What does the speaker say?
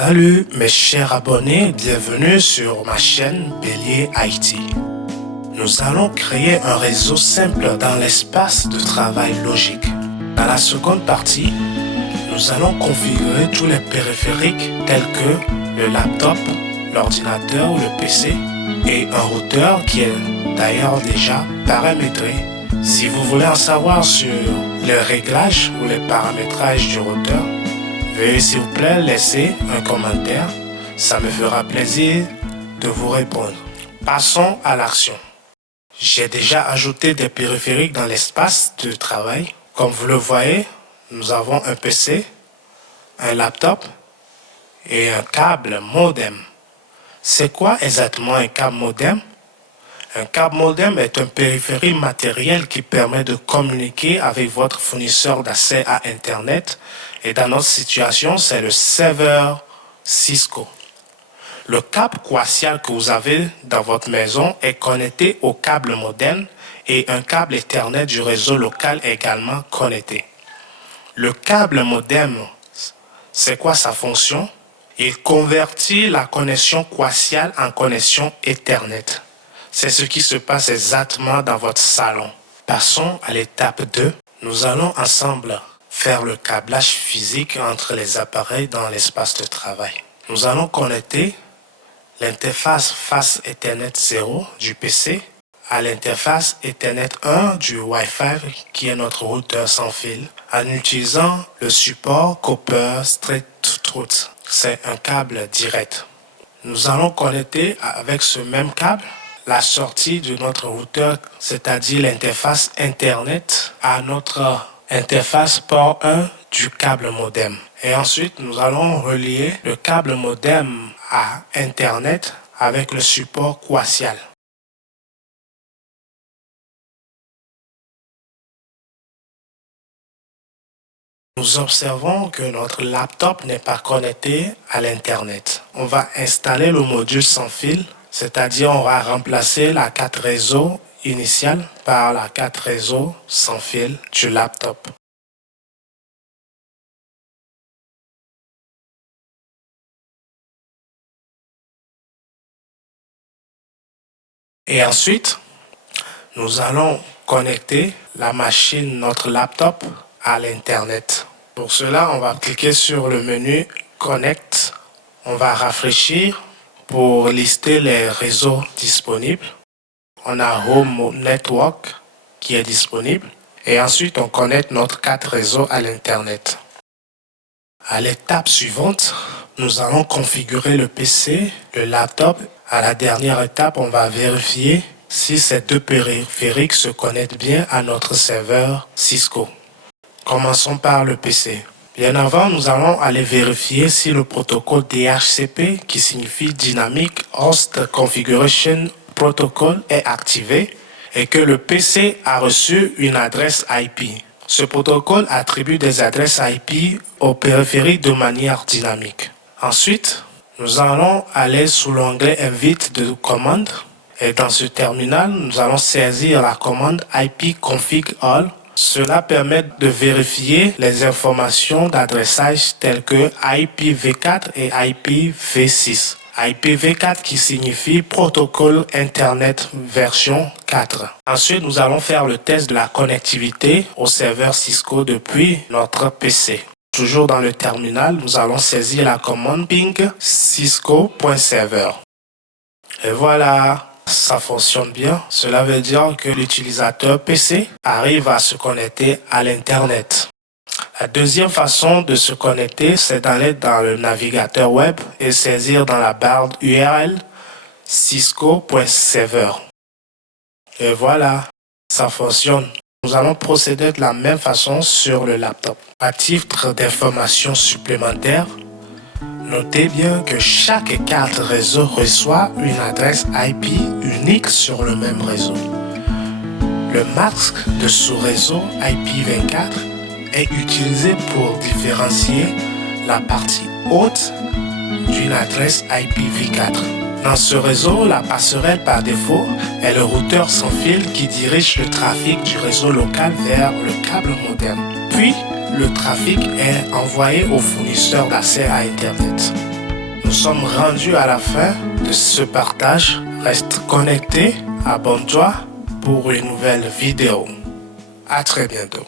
Salut mes chers abonnés, bienvenue sur ma chaîne Bélier IT. Nous allons créer un réseau simple dans l'espace de travail logique. Dans la seconde partie, nous allons configurer tous les périphériques tels que le laptop, l'ordinateur ou le PC et un routeur qui est d'ailleurs déjà paramétré. Si vous voulez en savoir sur les réglages ou les paramétrages du routeur, veuillez s'il vous plaît laisser un commentaire, ça me fera plaisir de vous répondre. Passons à l'action. J'ai déjà ajouté des périphériques dans l'espace de travail. Comme vous le voyez, nous avons un PC, un laptop et un câble modem. C'est quoi exactement un câble modem? Un câble modem est un périphérique matériel qui permet de communiquer avec votre fournisseur d'accès à Internet. Et dans notre situation, c'est le serveur Cisco. Le câble coaxial que vous avez dans votre maison est connecté au câble modem et un câble Ethernet du réseau local est également connecté. Le câble modem, c'est quoi sa fonction? Il convertit la connexion coaxiale en connexion Ethernet. C'est ce qui se passe exactement dans votre salon. Passons à l'étape 2. Nous allons ensemble faire le câblage physique entre les appareils dans l'espace de travail. Nous allons connecter l'interface face Ethernet 0 du PC à l'interface Ethernet 1 du Wi-Fi qui est notre routeur sans fil en utilisant le support Copper Straight Through. C'est un câble direct. Nous allons connecter avec ce même câble la sortie de notre routeur, c'est-à-dire l'interface Internet à notre interface port 1 du câble modem. Et ensuite, nous allons relier le câble modem à Internet avec le support coaxial. Nous observons que notre laptop n'est pas connecté à l'Internet. On va installer le module sans fil, c'est-à-dire on va remplacer la carte réseau initiale par la carte réseau sans fil du laptop. Et ensuite, nous allons connecter la machine, notre laptop, à l'Internet. Pour cela, on va cliquer sur le menu Connect. On va rafraîchir pour lister les réseaux disponibles. On a Home Network qui est disponible. Et ensuite, on connecte notre carte réseau à l'Internet. À l'étape suivante, nous allons configurer le PC, le laptop. À la dernière étape, on va vérifier si ces deux périphériques se connectent bien à notre serveur Cisco. Commençons par le PC. Bien avant, nous allons aller vérifier si le protocole DHCP, qui signifie Dynamic Host Configuration Protocol, est activé et que le PC a reçu une adresse IP. Ce protocole attribue des adresses IP aux périphériques de manière dynamique. Ensuite, nous allons aller sous l'onglet Invite de commande et dans ce terminal, nous allons saisir la commande ipconfig all. Cela permet de vérifier les informations d'adressage telles que IPv4 et IPv6. IPv4 qui signifie protocole Internet version 4. Ensuite, nous allons faire le test de la connectivité au serveur Cisco depuis notre PC. Toujours dans le terminal, nous allons saisir la commande ping cisco.server. Et voilà. Ça fonctionne bien. Cela veut dire que l'utilisateur PC arrive à se connecter à l'Internet. La deuxième façon de se connecter, c'est d'aller dans le navigateur web et saisir dans la barre URL cisco.server. Et voilà, ça fonctionne. Nous allons procéder de la même façon sur le laptop. À titre d'information supplémentaire, notez bien que chaque carte réseau reçoit une adresse IP unique sur le même réseau. Le masque de sous-réseau IP24 est utilisé pour différencier la partie haute d'une adresse IPv4. Dans ce réseau, la passerelle par défaut est le routeur sans fil qui dirige le trafic du réseau local vers le câble modem. Puis, le trafic est envoyé au fournisseur d'accès à Internet. Nous sommes rendus à la fin de ce partage. Reste connecté, abonne-toi pour une nouvelle vidéo. À très bientôt.